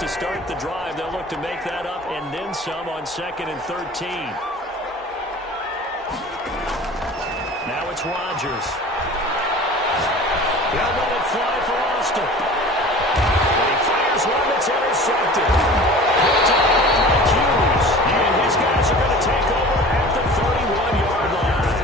to start the drive. They'll look to make that up and then some on 2nd and 13. Now it's Rodgers. They'll let it fly for Austin. But he fires one that's intercepted. Picked up by Hughes. And his guys are going to take over at the 31-yard line.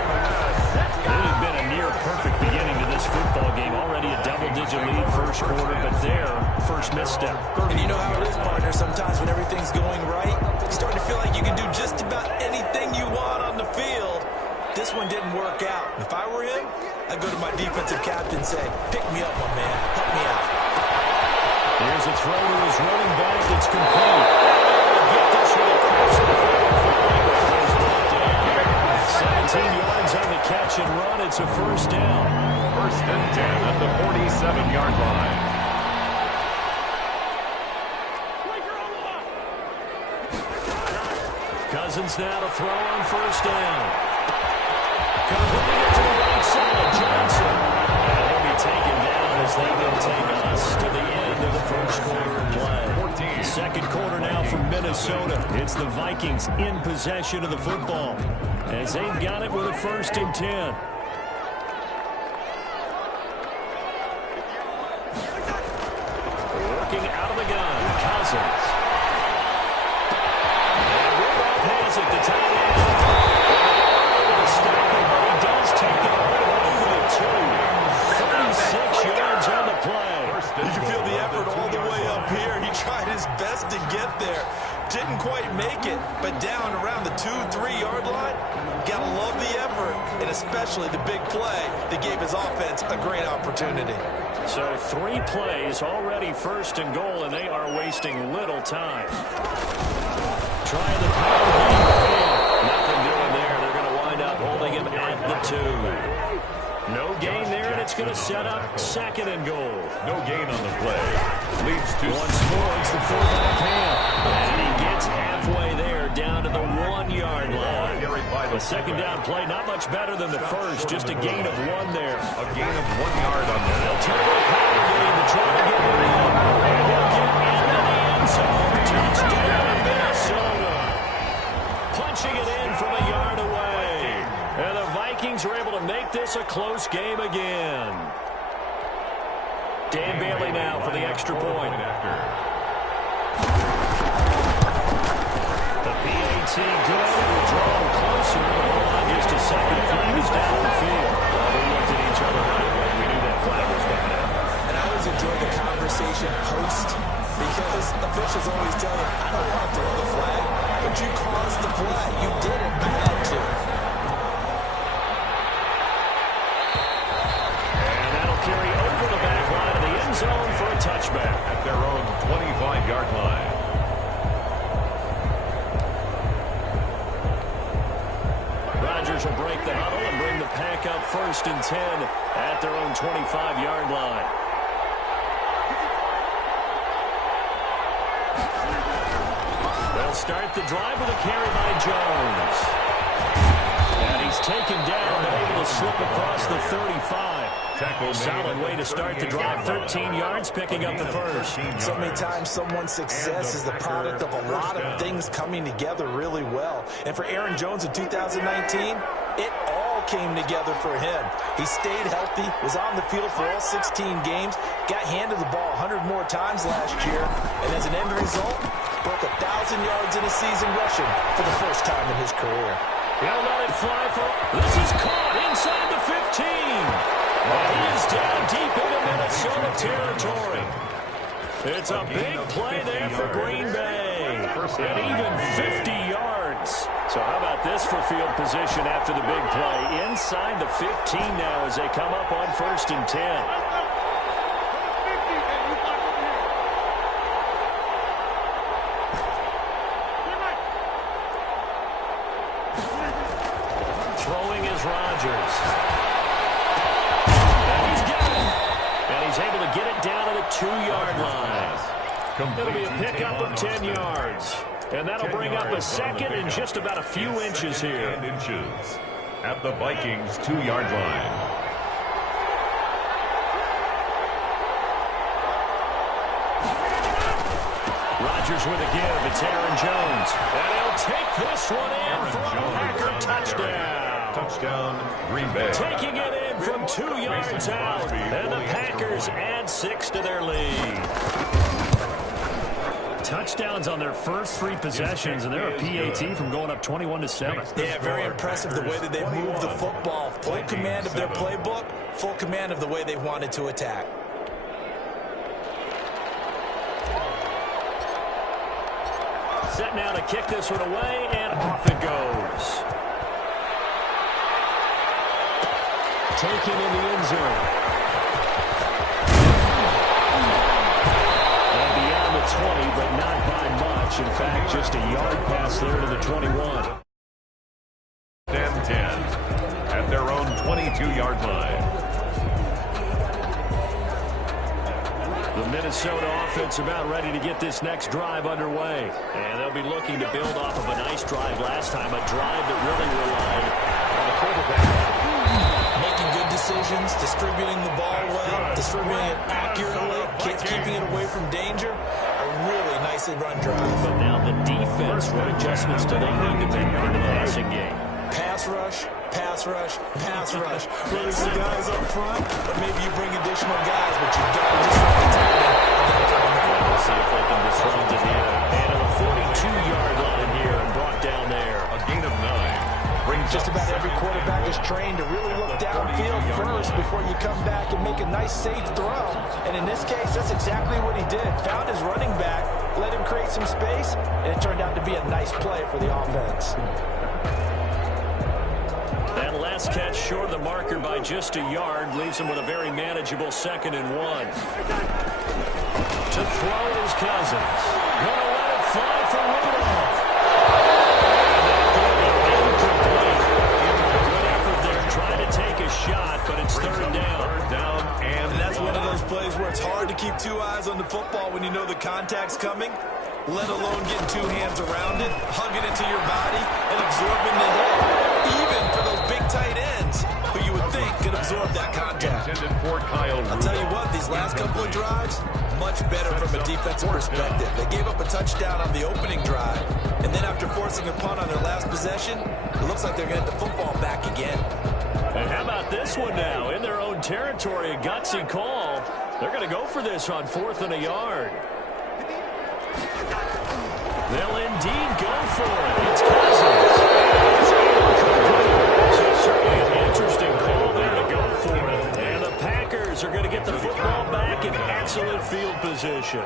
It would have been a near-perfect beginning to this football game. Already a double-digit lead first quarter, but their first misstep. And you know how it is, partner. Sometimes when everything's going right, you start to feel like you can do just about anything you want on the field. This one didn't work out. If I were him, I'd go to my defensive captain and say, pick me up, my man. Help me out. Here's a throw to his running back. It's complete. Get this with a cross. 17 yards on the catch and run. It's a first down. 1st and 10 at the 47-yard line. Cousins now to throw on first down. Completing it to the right side, Johnson. And he'll be taken down as they will take us to the end of the first quarter of play. Second quarter now from Minnesota. It's the Vikings in possession of the football as they've got it with a 1st and 10. Working out of the gun, Cousins. And Rudolph has it, the tight end. Take it all the way to 36 yards on the play. You can feel the effort all the way up here. He tried his best to get there. Didn't quite make it, but down around the 2-3 yard line, gotta love the effort, and especially the big play that gave his offense a great opportunity. So 3 plays already 1st and goal, and they are wasting little time. Trying the power game. Nothing doing there. They're going to wind up holding him at the 2. No gain there, and it's going to set up 2nd and goal. No gain on the play. Leads to once more, it's the fullback hand. And he gets halfway there, down to the 1-yard line. The second down play, not much better than the first, just a gain of 1 there. A gain of 1 yard on that. They'll turn the power game to try to get it in. And he'll get into the end zone. Touchdown, Minnesota. Punching it in from a yard away. And the Vikings are able to make this a close game again. Dan Bailey now for the extra point. The PAT good. We'll draw them closer. Hold on just a second. Flag is down the field. We looked at each other right away. We knew that flag was coming out. And I always enjoy the conversation post because officials always tell you, I don't want to throw the flag, but you caused the play. You did it. You had to. And that'll carry over the back line of the end zone for a touchback. At their own 25-yard line. Rodgers will break the huddle and bring the pack up 1st and 10 at their own 25-yard line. They'll start the drive with a carry by Jones. And he's taken down and able to slip across the 35. Solid way to start the drive. 13 yards, picking up the first. So many times someone's success is the product of a lot of things coming together really well. And for Aaron Jones in 2019, it all came together for him. He stayed healthy, was on the field for all 16 games, got handed the ball 100 more times last year, and as an end result, broke 1,000 yards in a season rushing for the first time in his career. He'll let it fly for... This is caught inside the 15. He is down deep into Minnesota territory. It's a big play there for Green Bay. And even 50 yards. So how about this for field position after the big play? Inside the 15 now as they come up on 1st and 10. Rodgers. And he's got it. And he's able to get it down to the 2-yard line. It'll be a pickup of 10 yards. And that'll bring up a second and just about a few inches here. At the Vikings' 2-yard line. Rodgers with a give. It's Aaron Jones. And he'll take this one in for a Packer touchdown. Touchdown, Green Bay. Taking it in from 2 yards out. And the Packers add 6 to their lead. Touchdowns on their first 3 possessions, and they're a PAT from going up 21-7. Yeah, very impressive the way that they moved the football. Full command of their playbook, full command of the way they wanted to attack. Set now to kick this one away, and off it goes. Taken in the end zone. And beyond the 20, but not by much. In fact, just a yard pass there to the 21. 10-10 at their own 22-yard line. The Minnesota offense about ready to get this next drive underway. And they'll be looking to build off of a nice drive last time, a drive that really relied on the quarterback. Making good decisions, distributing the ball well, distributing it accurately, keeping it away from danger. A really nicely run drive. But now the defense, what adjustments do they need to make in the passing game? Pass rush, pass rush, pass rush. Running some guys up front, but maybe you bring additional guys, but you've got to disrupt the timing. We'll see if they can disrupt it here. And on a 42-yard line here and brought down there. A gain of 9. Brings Just about every quarterback is trained to really look downfield first before you come back and make a nice, safe throw. And in this case, that's exactly what he did. Found his running back, let him create some space, and it turned out to be a nice play for the offense. That last catch short of the marker by just a yard leaves him with a very manageable 2nd and 1. To throw his Cousins. Gonna let it fly for Rudolph. Good effort there, trying to take a shot, but it's 3rd down. And that's one of those plays where it's hard to keep 2 eyes on the football when you know the contact's coming, let alone getting 2 hands around it, hugging it to your body, and absorbing the hit. Even for those big tight ends who you would think could absorb that contact. I'll tell you what, these last couple of drives, much better from a defensive perspective. They gave up a touchdown on the opening drive, and then after forcing a punt on their last possession, it looks like they're going to get the football back again. And how about this one now? In their own territory, a gutsy call. They're going to go for this on 4th and a yard. They'll indeed go for it. It's Cousins. So certainly an interesting call there to go for it. And the Packers are going to get the football back in excellent field position.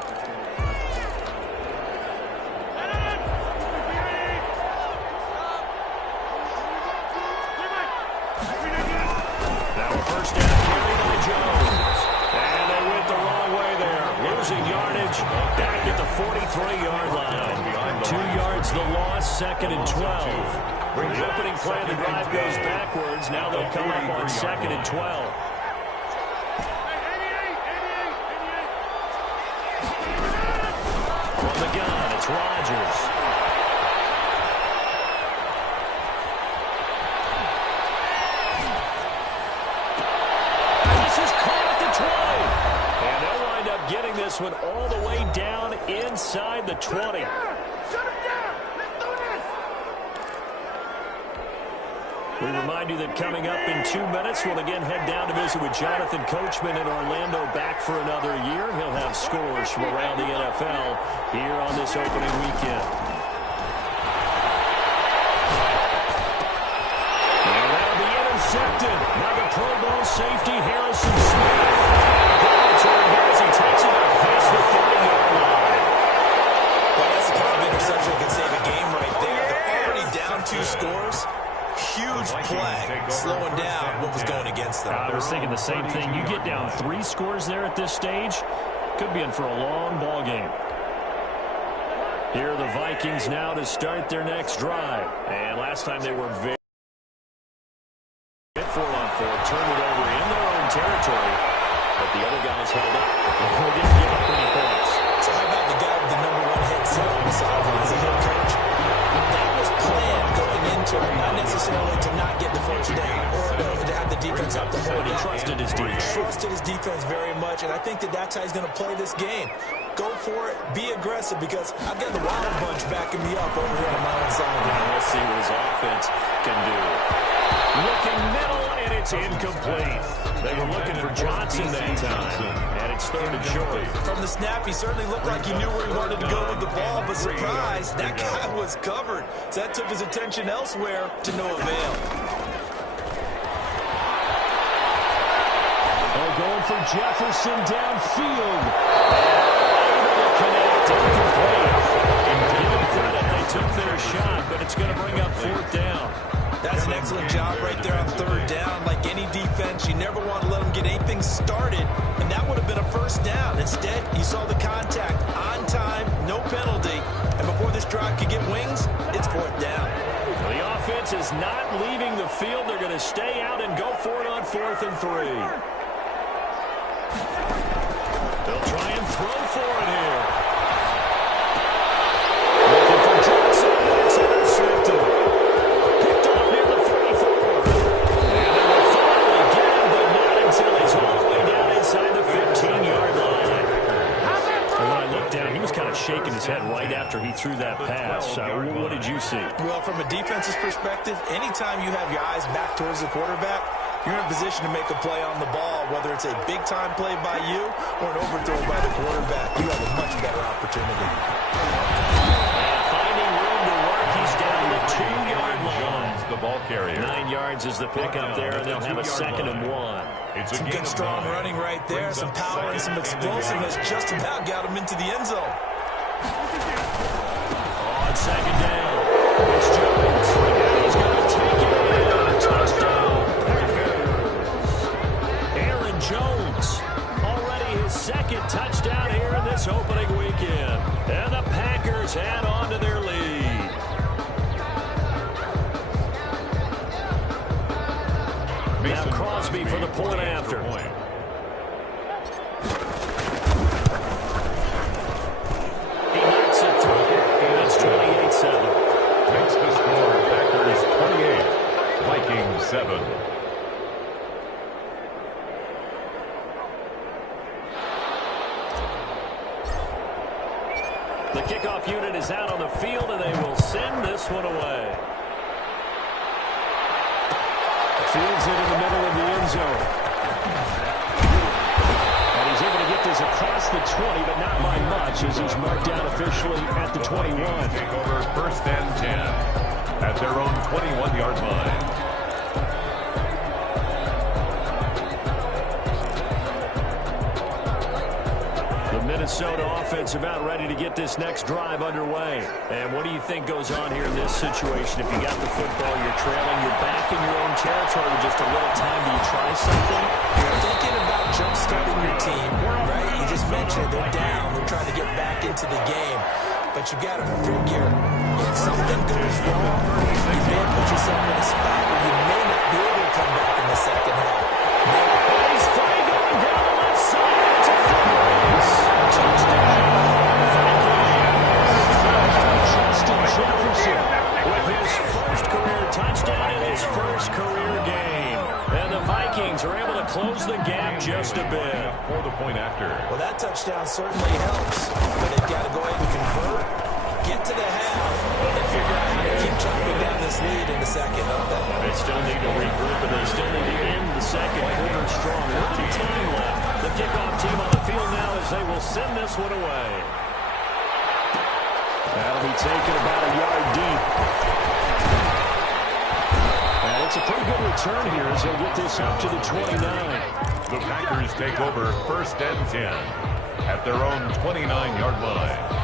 Now a first down carry by Jones. And they went the wrong way there. Losing yardage back at the 43-yard line. 2 yards the loss, 2nd and 12. The opening play of the drive goes backwards. Now they'll come up on 2nd and 12. From the gun, it's Rodgers. This is caught at the 20. And they'll wind up getting this one all the way down inside the 20. We remind you that coming up in 2 minutes, we'll again head down to visit with Jonathan Coachman in Orlando, back for another year. He'll have scores from around the NFL here on this opening weekend. And that'll be intercepted by the Pro Bowl safety, Harrison Smith. As he takes it up past the 30-yard line. Well, that's the kind of interception that can save a game right there. They're already down 2 scores. Huge play, slowing down what was going against them. I was thinking the same thing. You get down 3 scores there at this stage, could be in for a long ball game. Here are the Vikings now to start their next drive. And last time they were very 4-on-4, turned it over in their own territory, but the other guys held up. They didn't give up any points. So how about the guy with the #1 hit set on the sideline as a head coach? That was planned going into it, not necessarily to not get the first down or to have the defense have to hold He that. trusted his defense. Trusted his defense very much, and I think that that's how he's going to play this game. Go for it. Be aggressive, because I've got the Wild Bunch backing me up over here on my own side. Now we'll see what his offense can do. Looking middle, and it's incomplete. They were looking for Johnson that time, and it's third and short. From the snap, he certainly looked like he knew where he wanted to go with the ball, but surprise, that guy was covered. So that took his attention elsewhere to no avail. Going for Jefferson downfield. Able to connect, incomplete. Give them credit, they took their shot, but it's going to bring up fourth down. That's an excellent job right there on third down. Like any defense, you never want to let them get anything started, and that would have been a first down. Instead, you saw the contact on time, no penalty, and before this drive could get wings, it's fourth down. The offense is not leaving the field. They're going to stay out and go for it on 4th and 3. They'll try and throw for it here. Looking for Johnson. It's intercepted. Picked off near the 34. And they will finally get him, but not until he's all the way down inside the 15-yard line. And when I looked down, he was kind of shaking his head right after he threw that pass. What did you see? Well, from a defense's perspective, anytime you have your eyes back towards the quarterback, you're in a position to make a play on the ball, whether it's a big-time play by you or an overthrow by the quarterback. You have a much better opportunity. And finding room to work, he's down the 2-yard line. The ball carrier. 9 yards is the pickup there, and they'll have a 2nd and 1. Some good, strong running right there. Some power and some explosiveness just about got him into the end zone. On 2nd down, it's Jones. And he's going to take it in. Touchdown, Packers. Jones, already his 2nd touchdown here in this opening weekend. And the Packers add on to their lead. Now Crosby for the point after. He knocks it through. It's 28-7. Makes the score Packers 28, Vikings 7. The kickoff unit is out on the field, and they will send this one away. Fields it in the middle of the end zone. And he's able to get this across the 20, but not by much, as he's marked down officially at the 21. Take over 1st and 10 at their own 21-yard line. Minnesota offense about ready to get this next drive underway. And what do you think goes on here in this situation? If you got the football, you're trailing, you're back in your own territory with just a little time. Do you try something? You're thinking about jump-starting your team, right? You just mentioned they're down. They're trying to get back into the game. But you got to figure if something goes wrong, you may put yourself in a spot where you may not be able to come back in the second half. He's free going down the left side. It's a Vikings. Touchdown. Justin Jefferson with his first career touchdown in his first career game. And the Vikings are able to close the gap just a bit. For the point after. Well, that touchdown certainly helps. But they've got to go ahead and convert, get to the half, and figure out how to keep chopping down this lead in the second, don't they? They still need to regroup, and they still need to end the second quarter strong. 1 time left. The kickoff team on the field now as they will send this one away. That'll be taken about a yard deep. And it's a pretty good return here as they'll get this up to the 29. The Packers take over 1st and 10 at their own 29-yard line.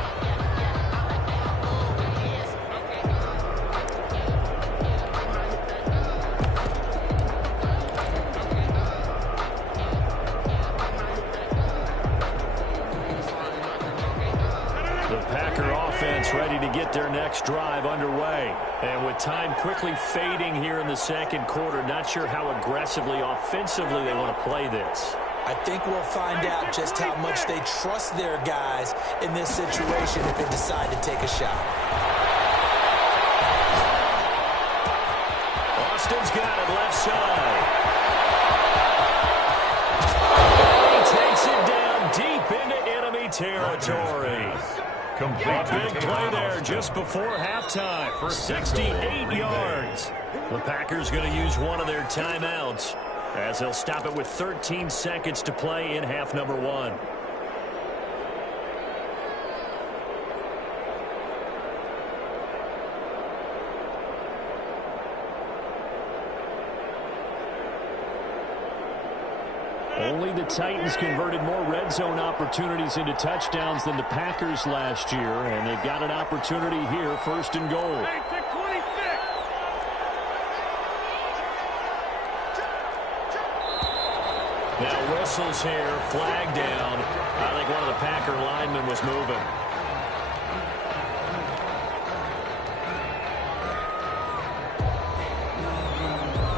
Ready to get their next drive underway. And with time quickly fading here in the second quarter, not sure how aggressively, offensively they want to play this. I think we'll find out just how much they trust their guys in this situation if they decide to take a shot. Austin's got it left side. territory. A big play there just before halftime. 68 yards. The Packers going to use one of their timeouts as they'll stop it with 13 seconds to play in half number 1. Only the Titans converted more red zone opportunities into touchdowns than the Packers last year, and they've got an opportunity here, first and goal. Now whistles here, flag down. I think one of the Packer linemen was moving.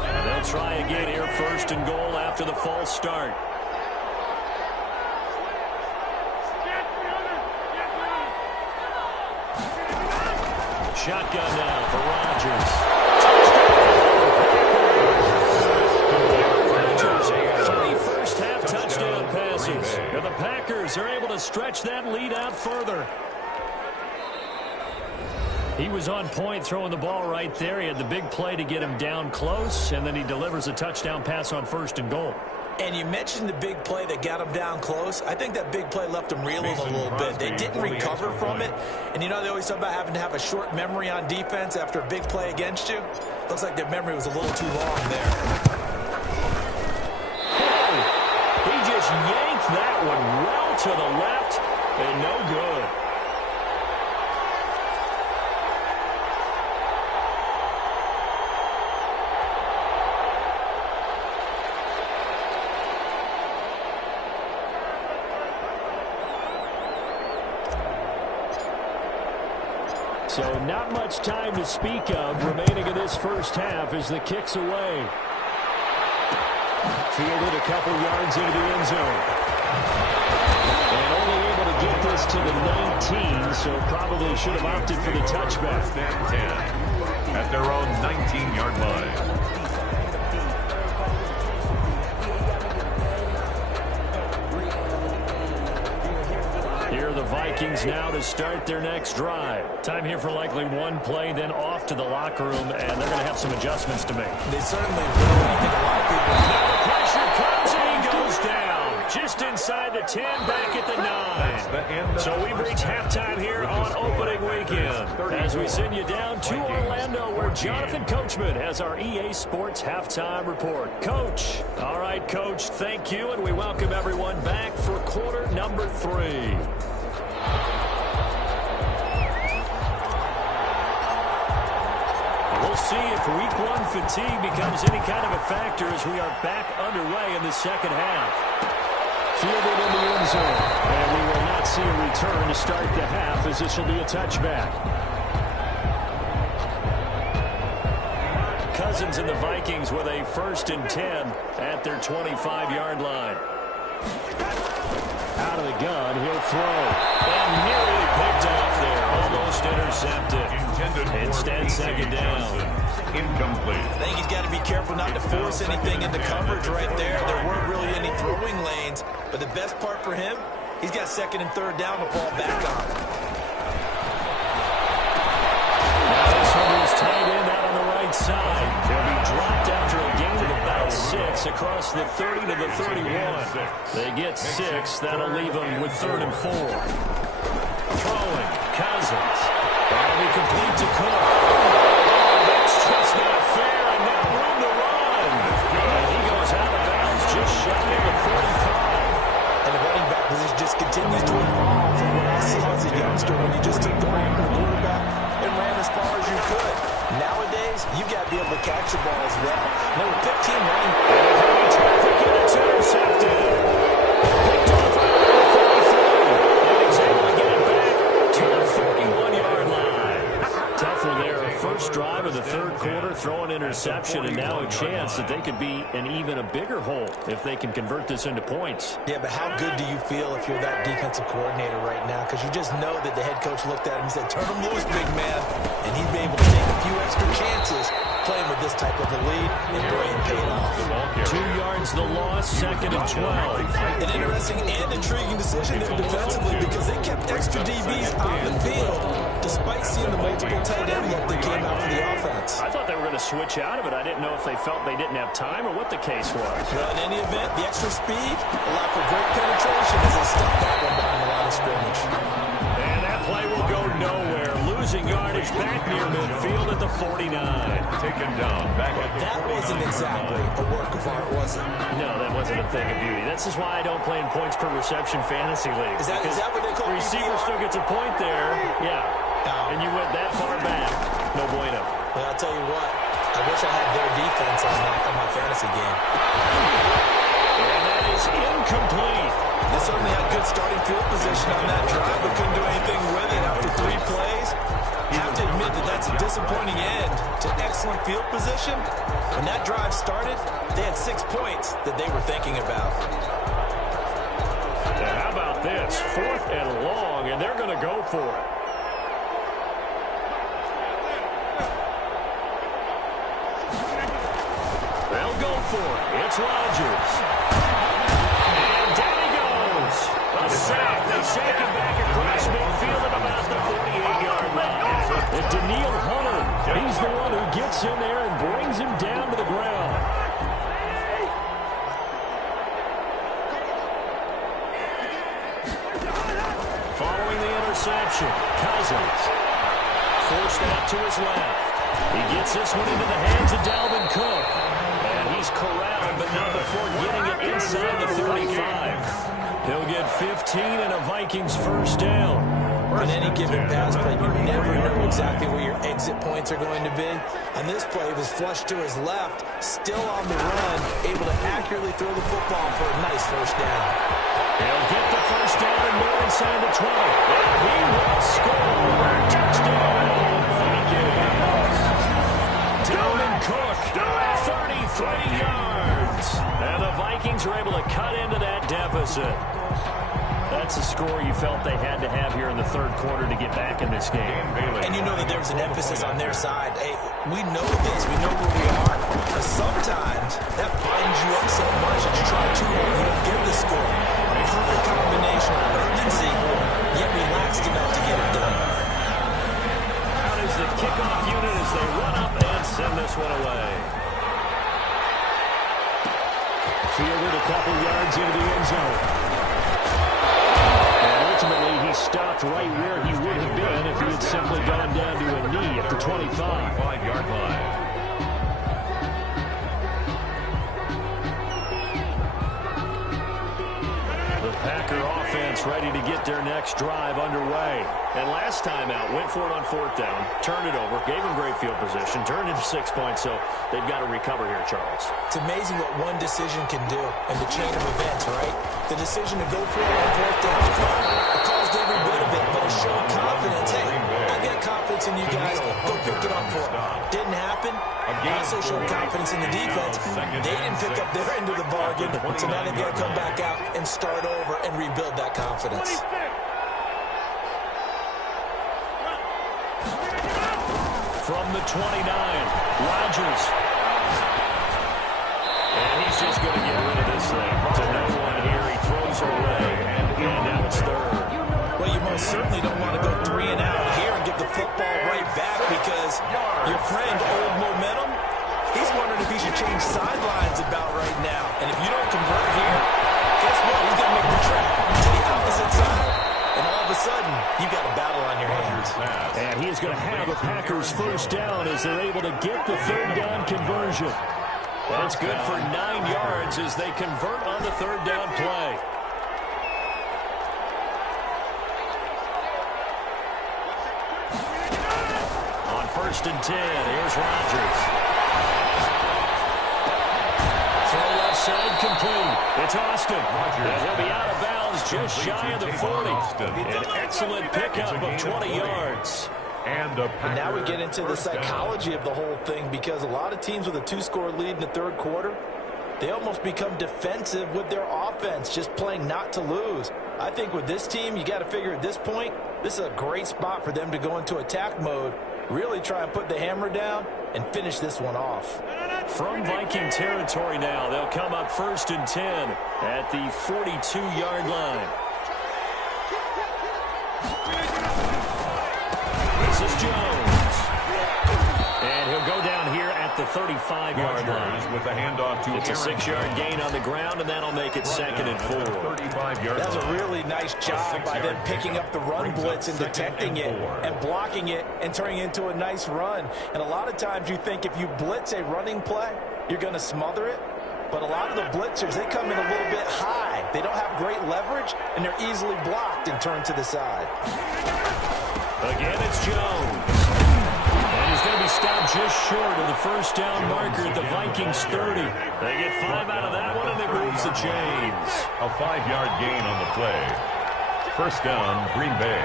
And they'll try again here, first and goal after the false start. Shotgun now for Rodgers. Rodgers, 3 first-half touchdown passes. And the Packers are able to stretch that lead out further. He was on point throwing the ball right there. He had the big play to get him down close, and then he delivers a touchdown pass on first and goal. And you mentioned the big play that got him down close. I think that big play left him reeling a little bit. They didn't recover from it. And, you know, they always talk about having to have a short memory on defense after a big play against you. Looks like their memory was a little too long there. Oh, he just yanked that one well to the left, and no good. So not much time to speak of remaining in this first half as the kick's away. Fielded a couple yards into the end zone. And only able to get this to the 19, so probably should have opted for the touchback. First and 10 at their own 19-yard line. Here are the Vikings now to start their next drive. Time here for likely one play, then off to the locker room, and they're going to have some adjustments to make. They certainly will. I think a lot of people... Now the pressure comes, and he goes down. Just inside the 10, back at the 9. So we've reached halftime here on opening weekend. As we send you down to Orlando, where Jonathan Coachman has our EA Sports halftime report. Coach. All right, Coach, thank you, and we welcome everyone back for quarter number 3. We'll see if week 1 fatigue becomes any kind of a factor as we are back underway in the second half. Fielded in the end zone, and we will not see a return to start the half as this will be a touchback. Cousins and the Vikings with a 1st and 10 at their 25-yard line. Out of the gun, he'll throw. And nearly picked off there. Almost intercepted. Instead, second down. Incomplete. I think he's got to be careful not to force anything into coverage right there. There weren't really any throwing lanes. But the best part for him, he's got 2nd and 3rd down to fall back on. Now this one is tight end out on the right side. He'll be dropped after a gain of about 6 across the 30 to the 31. They get 6. That'll leave them with 3rd and 4. Throwing. Cousins. That'll be complete to Cook. Oh, that's just not fair, and now room to run. And he goes out of bounds just shy of the 45. And the running back position just continues to evolve from what I saw as a youngster when you just took the ram of the quarterback and ran as far as you could. Nowadays, you've got to be able to catch the ball as well. Number 15 running heavy traffic, and it's intercepted. Picked off out of the 33. And he's able to get it back to the 41-yard line. Tough one there. First drive of the 3rd quarter, throw an interception, and now a chance that they could be in even a bigger hole if they can convert this into points. Yeah, but how good do you feel if you're that defensive coordinator right now? Because you just know that the head coach looked at him and said, turn him loose, big man. And he'd be able to take a few extra chances playing with this type of a lead, and boy, it paid off. 2 yards the loss, 2nd and 12. An interesting and intriguing decision there defensively because the DBs on the field, despite seeing the multiple tight end look that came out for the offense. I thought they were going to switch out of it. I didn't know if they felt they didn't have time or what the case was. Well, in any event, the extra speed allowed for great penetration as they stuffed that one behind the line of scrimmage. And that play will go nowhere. Losing yardage back near midfield at the 49. Taken down back at the 49. That wasn't exactly a work of art, was it? No, that wasn't a thing of beauty. This is why I don't play in points per reception fantasy league. Is that what they call the receiver still gets a point there. Yeah. And you went that far back. No bueno. Well, I'll tell you what. I wish I had their defense on my fantasy game. And that is incomplete. They certainly had good starting field position on that drive, but couldn't do anything with it after 3 plays. You have to admit that that's a disappointing end to excellent field position. When that drive started, they had 6 points that they were thinking about. Now, how about this? 4th and long, and they're going to go for it. They'll go for it. It's Rodgers. And down he goes. A sack. They shake him back across midfield at about the 48-yard line. And Daniil Hunter, he's the one who gets in there and brings him down to the ground. Following the interception, Cousins forced out to his left. He gets this one into the hands of Dalvin Cook. And he's corralled, but not before getting it inside the 35. He'll get 15 and a Vikings first down. On any given pass play, you never know exactly where your exit points are going to be. And this play was flushed to his left, still on the run, able to accurately throw the football for a nice first down. He'll get the first down and more inside the 20. And he will score. Touchdown, Vikings. Dalvin Cook, 33 yards. And the Vikings are able to cut into that deficit. That's a score you felt they had to have here in the third quarter to get back in this game. And you know that there's an emphasis on their side. Hey, we know this. We know where we are. But sometimes that binds you up so much that you try too hard. You don't get the score. A perfect combination of urgency, yet relaxed enough to get it done. Out is the kickoff unit as they run up and send this one away. Fielded a couple yards into the end zone. Ultimately, he stopped right where he would have been if he had simply gone down to a knee at the 25-yard line. The Packer offense ready to get their next drive underway. And last time out, went for it on 4th down, turned it over, gave him great field position, turned it to 6 points, so they've got to recover here, Charles. It's amazing what one decision can do in the chain of events, right? The decision to go for it on 4th down, it caused every bit of it, but it showed confidence. Hey, I got confidence in you guys. Go pick it up for it. Didn't happen. It also showed confidence in the defense. They didn't pick up their end of the bargain, so now they've got to come back out and start over and rebuild that confidence. From the 29, Rodgers. And he's just going to get rid of this thing. To no one here, he throws away. And now it's 3rd. Well, you most certainly don't want to go 3 and out here and give the football right back because your friend, Old Momentum, he's wondering if he should change sidelines about right now. And if you don't convert here, guess what? He's going to make the trip to the opposite side. And all of a sudden, you've got a battle on your hands. And he is going to have the Packers first down as they're able to get the 3rd down conversion. That's good for 9 yards as they convert on the 3rd down play. On 1st and 10, here's Rodgers. Throw left side complete. It's Austin. And he'll be out of bounds just shy of the 40. An excellent pickup of 20 yards. And now we get into the psychology of the whole thing because a lot of teams with a 2-score lead in the 3rd quarter, they almost become defensive with their offense, just playing not to lose. I think with this team, you got to figure at this point, this is a great spot for them to go into attack mode, really try and put the hammer down and finish this one off. From Viking territory now, they'll come up 1st and 10 at the 42-yard line. 35-yard line. With the handoff to it's a 6-yard gain on the ground, and that'll make it 2nd and 4. That's a really nice job by them picking up the run blitz and detecting it and blocking it and turning it into a nice run. And a lot of times you think if you blitz a running play, you're going to smother it. But a lot of the blitzers, they come in a little bit high. They don't have great leverage, and they're easily blocked and turned to the side. Again, it's Jones. And he's going to be stopped just short of the first down marker at the Vikings 30. They get 5 out of that one, and it moves the chains. A 5-yard gain on the play. First down, Green Bay.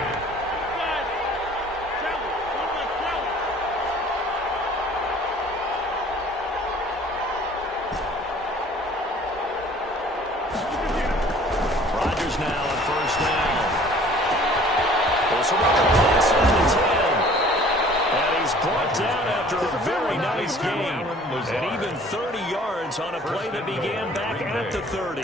Now on first down. This will be a pass on the 10. And he's brought down after a very nice game. And even 30 yards on a play that began back at the 30.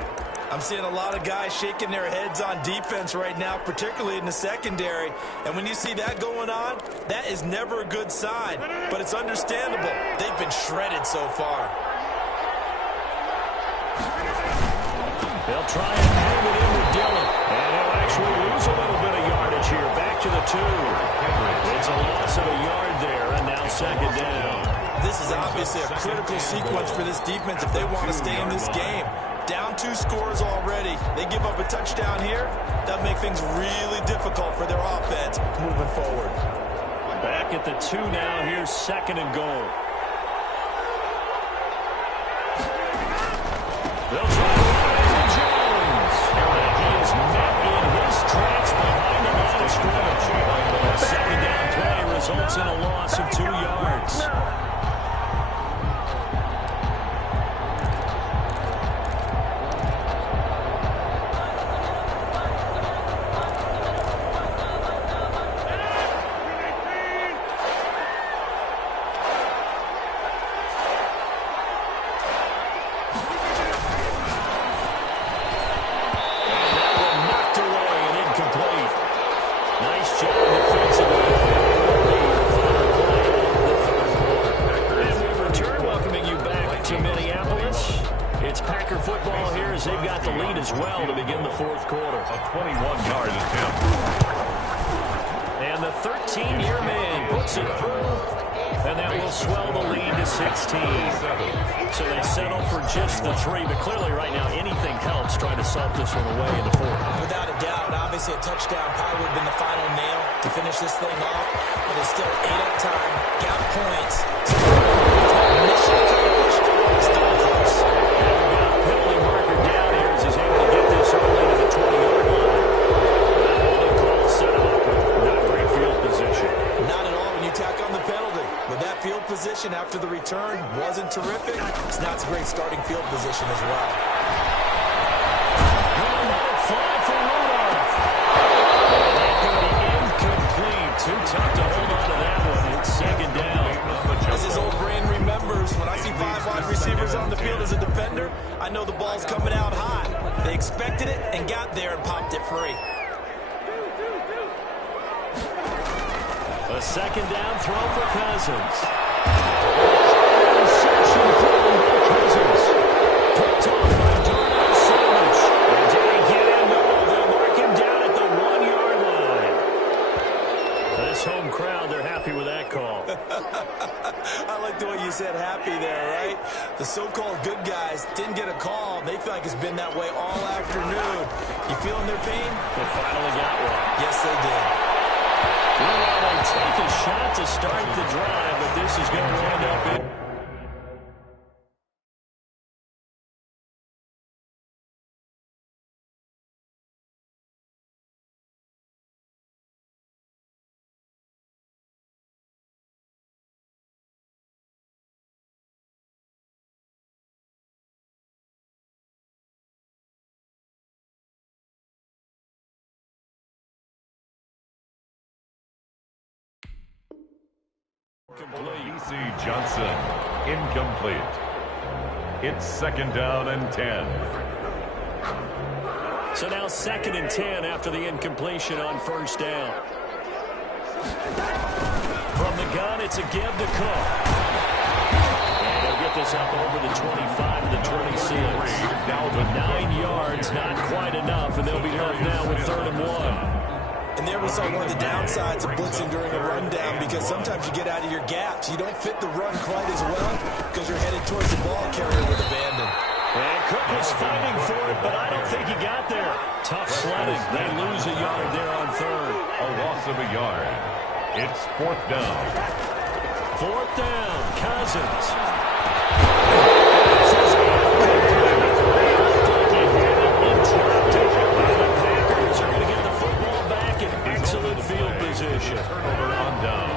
I'm seeing a lot of guys shaking their heads on defense right now, particularly in the secondary. And when you see that going on, that is never a good sign. But it's understandable. They've been shredded so far. They'll try and hang it in with Dillon. And he'll actually lose a little bit of yardage here. Back to the 2. It's a loss of a yard there, and now 2nd down. This is obviously a critical sequence for this defense if they want to stay in this game. Down 2 scores already. They give up a touchdown here. That'll make things really difficult for their offense moving forward. Back at the 2 now. Here's 2nd and goal. They'll try to run into Jones. And he is met in his tracks behind the line of scrimmage. A 2nd down play results in a loss of 2 yards. So they settle for just the 3, but clearly right now anything helps trying to salt this one away in the 4th. Without a doubt, obviously a touchdown probably would have been the final nail to finish this thing off, but it's still 8 up time, got points. So mission accomplished, still close. And we've got a penalty marker down here as he's able to get this early to the 20-yard line. That holding call set him up with not great field position. Not at all when you tack on the penalty. With that field position after the return wasn't terrific, it's not a great starting field position as well. Gonna let it fly for Rudolph. That's going to be incomplete. Too tough to hold on to that one. It's 2nd down. As his old brain remembers, when I see 5 wide receivers on the field as a defender, I know the ball's coming out high. They expected it and got there and popped it free. A 2nd down throw for Cousins. Interception thrown by Cousins. Picked off by Darnell Savage. And did he get him? No, they'll mark him down at the 1-yard line. This home crowd, they're happy with that call. I like the way you said happy there, right? The so-called good guys didn't get a call. They feel like it's been that way all afternoon. You feeling their pain? They finally got one. Yes, they did. Well, they take a shot to start the drive, but this is going to wind up in. DC Johnson, incomplete. It's 2nd down and 10. So now 2nd and 10 after the incompletion on first down. From the gun, it's a give to Cook. And set this up over the 25 and the 26. 9 yards, not quite enough, and they'll be left now with 3rd and 1. And there we saw one of the downsides of blitzing during a rundown, because sometimes you get out of your gaps. You don't fit the run quite as well because you're headed towards the ball carrier with abandon. And Cook was fighting for it, but I don't think he got there. Tough sledding. They lose a yard there on 3rd. A loss of a yard. It's 4th down. 4th down. Cousins. Field position. Turnover on down.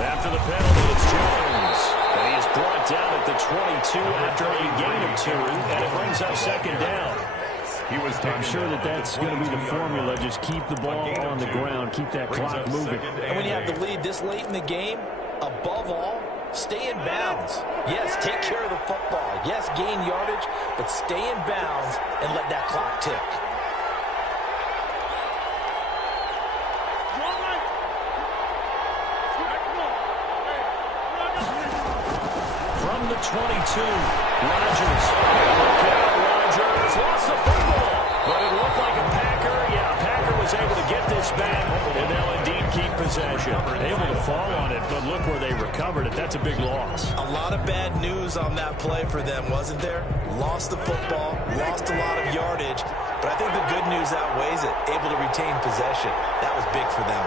After the penalty, it's Jones. And he is brought down at the 22 after a gain of 2, and it brings up 2nd down. I'm sure that's going to be the formula. Just keep the ball on the ground. Keep that clock moving. And when you have the lead this late in the game, above all, stay in bounds. Yes, take care of the football. Yes, gain yardage, but stay in bounds and let that clock tick. From the 22, Rodgers. Rodgers lost the football, but it looked like a Packer. Yeah, Packer was able to get this back, and they'll indeed keep possession. Able to fall on it, but look where they recovered it. That's a big loss. A lot of bad news on that play for them, wasn't there? Lost the football, lost a lot of yardage, but I think the good news outweighs it. Able to retain possession. That was big for them.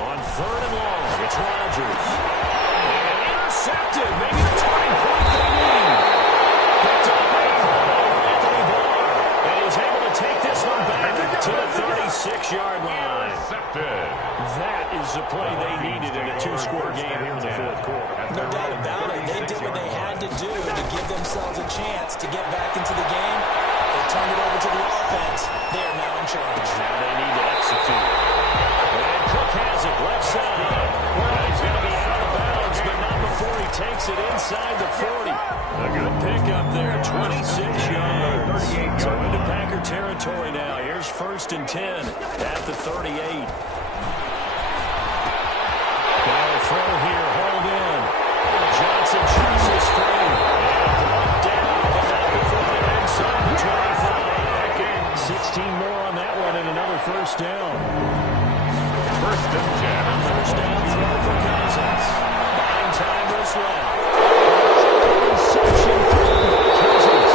On 3rd and long, it's Rodgers. And intercepted. Maybe the turning point they need. Picked up by Anthony Barr. And he's able to take this one back to the 36-yard line. That is the play they needed in a 2-score game here in the 4th quarter. No doubt about it. They did what they had to do to give themselves a chance to get back into the game. They turned it over to the offense. They are now in charge. Now they need to execute. And Cook has it left side. Well, he's going to be out of bounds, but not before he takes it inside the 40. A good pickup there, 26 yards. So into Packer territory now. Here's 1st and 10 at the 38. Now throw here, hold in. Johnson shoots his free. And brought down, but not before they're inside the 25. 16 more on that one and another 1st down. 1st and 10. 1st down throw for Cousins. 9 timers left. Reception from Cousins.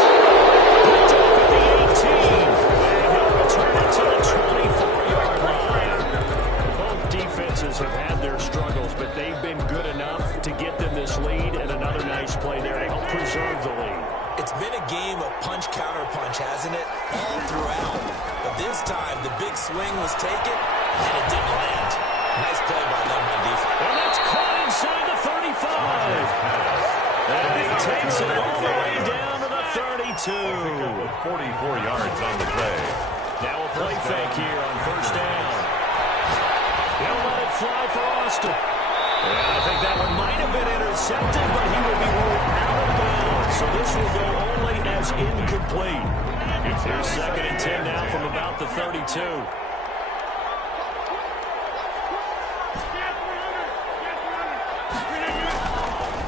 Picked up at the 18. And he'll return it to the 24-yard line. Both defenses have had their struggles, but they've been good enough to get them this lead, and another nice play there to help preserve the lead. It's been a game of punch-counter-punch, hasn't it? All throughout. But this time, the big swing was taken, and it didn't land. Nice play by them on defense. And that's caught inside the 35. And he takes it all the way down to the 32. 44 yards on the play. Now a play fake here on 1st down. They'll let it fly for Austin. And I think that one might have been intercepted, but he will be ruled out of bounds. So this will go only as incomplete. Here's 2nd and 10 now from about the 32.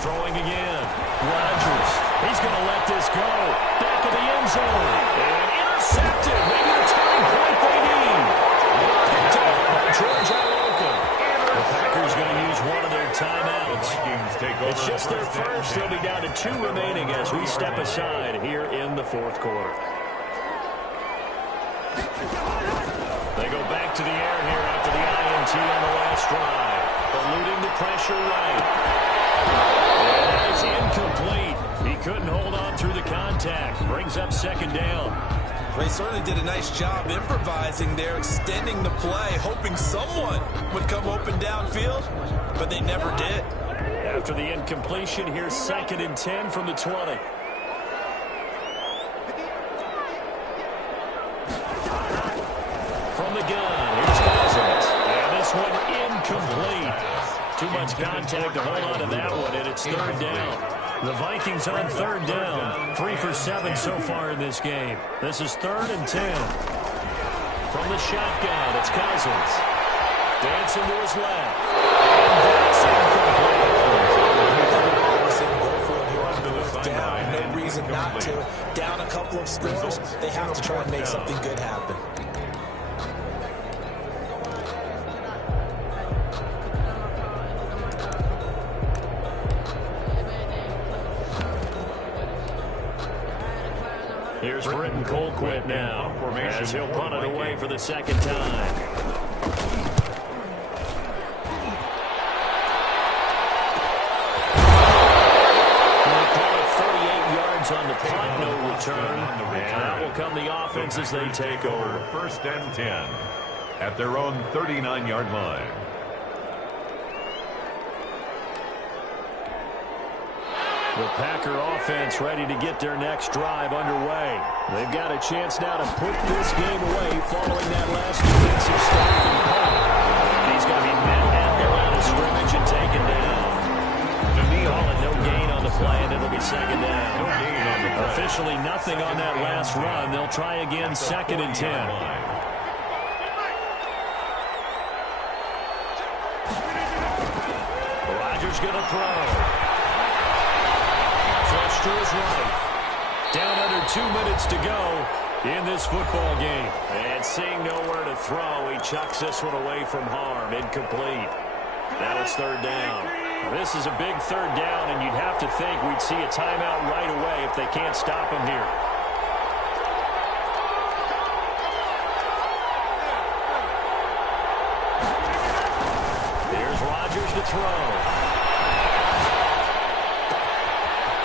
Throwing again. Rodgers. He's going to let this go. Back of the end zone. And intercepted. Maybe the turning point they need. Picked up by George Iroka. The Packers going to use one of their timeouts. It's just their first. They'll be down to 2 remaining as we step aside here in the 4th quarter. They go back to the air here after the INT on the last drive. Eluding the pressure right. And that is incomplete. He couldn't hold on through the contact. Brings up 2nd down. They certainly did a nice job improvising there, extending the play, hoping someone would come open downfield, but they never did. After the incompletion, here's 2nd and 10 from the 20. From the gun, here's Cousins. And this one incomplete. Too much contact to hold on to that one, and it's third down. The Vikings on third down. 3 for 7 so far in this game. This is 3rd and 10. From the shotgun, it's Cousins. Dancing to his left. And that's incomplete. Down. No reason not to. Down a couple of scores. They have to try and make something good happen. Here's Britton Colquitt now, as he'll punt it away for the second time. They call it 48 yards on the punt, no return. And that will come the offense as they take over. 1st and 10 at their own 39-yard line. The Packer offense ready to get their next drive underway. They've got a chance now to put this game away following that last defensive stop and punt. He's going to be met at the line of scrimmage and taken down. Calling no gain on the play, and it'll be second down. No gain on the play. Officially nothing on that last run. They'll try again, 2nd and 10. Rodgers going to throw. Flush to his right. Down under 2 minutes to go in this football game. And seeing nowhere to throw, he chucks this one away from harm. Incomplete. Now it's 3rd down. This is a big 3rd down, and you'd have to think we'd see a timeout right away if they can't stop him here. Here's Rodgers to throw.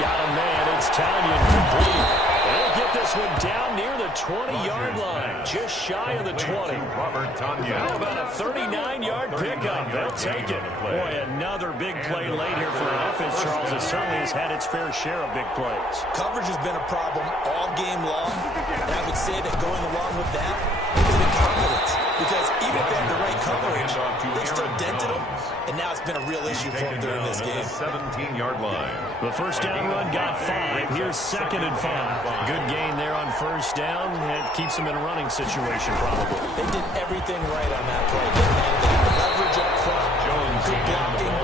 Got a man, it's Tanyan complete. They'll get this one down near the 20-yard line, just shy of the 20. How about a 39-yard pickup? They'll take it. Boy, another big play late here for an offense, Charles, that certainly has had its fair share of big plays. Coverage has been a problem all game long, and I would say that going along with that is incompetence. Because even if they had the right coverage, they still dented them, and now it's been a real issue for them during this game. 17-yard line. The first down run got 5. Here's 2nd and 5. Good gain there on first down. It keeps them in a running situation, probably. They did everything right on that play. They had leverage up front. Good blocking.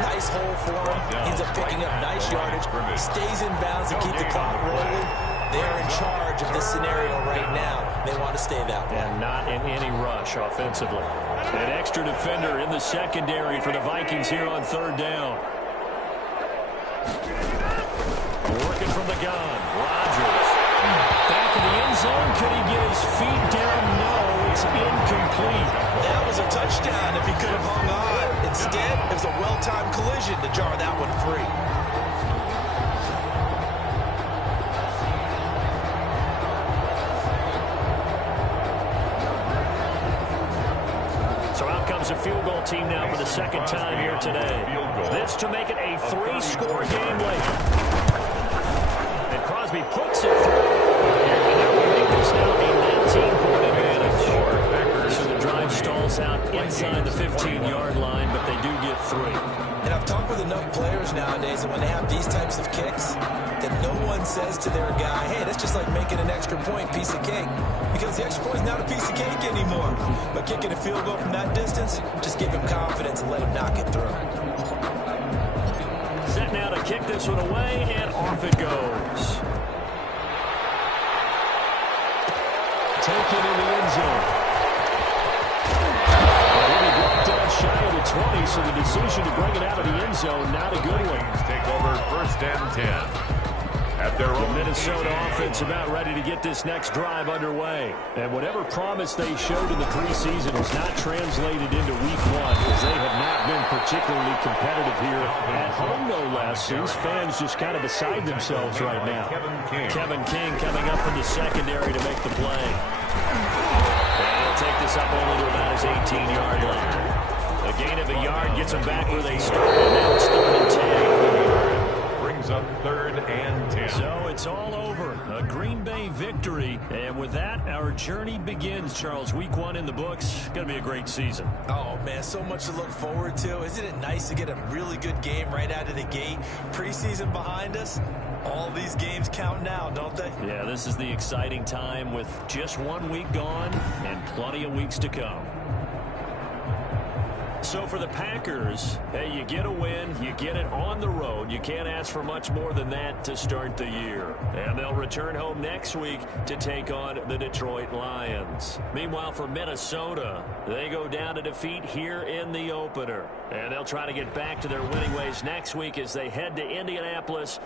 Nice hole for him. Ends up picking up nice yardage. Stays in bounds to keep the clock rolling. They're in charge of this scenario right now. They want to stay that way. And not in any rush offensively. An extra defender in the secondary for the Vikings here on 3rd down. Working from the gun. Rodgers. Back in the end zone. Could he get his feet down? No, it's incomplete. That was a touchdown if he could have hung on. Instead, it was a well-timed collision to jar that one free. So out comes a field goal team now for the second time here today. This to make it a 3-score game late. And Crosby puts it through. And that will make this now a 19-point advantage. So the drive stalls out inside the 15-yard line, but they do get 3. And I've talked with enough players nowadays that when they have these types of kicks, that no one says to their guy, hey, that's just like making an extra point piece of cake. Because the extra point is not a piece of cake anymore. But kicking a field goal from that distance, just give him confidence and let him knock it through. Set now to kick this one away, and off it goes. Taken in the end zone. Shy of the 20, so the decision to bring it out of the end zone, not a good one. Take over 1st and 10. At their own Minnesota offense about ready to get this next drive underway. And whatever promise they showed in the preseason has not translated into week 1, as they have not been particularly competitive here at home, no less. These fans just kind of beside themselves right now. Kevin King coming up from the secondary to make the play. And he'll take this up only to about his 18-yard line. A gain of a yard gets them back where they started. Now it's 3rd and 10. brings up 3rd and 10. So it's all over. A Green Bay victory. And with that, our journey begins, Charles. Week 1 in the books. Going to be a great season. Oh, man, so much to look forward to. Isn't it nice to get a really good game right out of the gate? Preseason behind us. All these games count now, don't they? Yeah, this is the exciting time with just 1 week gone and plenty of weeks to come. So for the Packers, hey, you get a win, you get it on the road. You can't ask for much more than that to start the year. And they'll return home next week to take on the Detroit Lions. Meanwhile, for Minnesota, they go down to defeat here in the opener. And they'll try to get back to their winning ways next week as they head to Indianapolis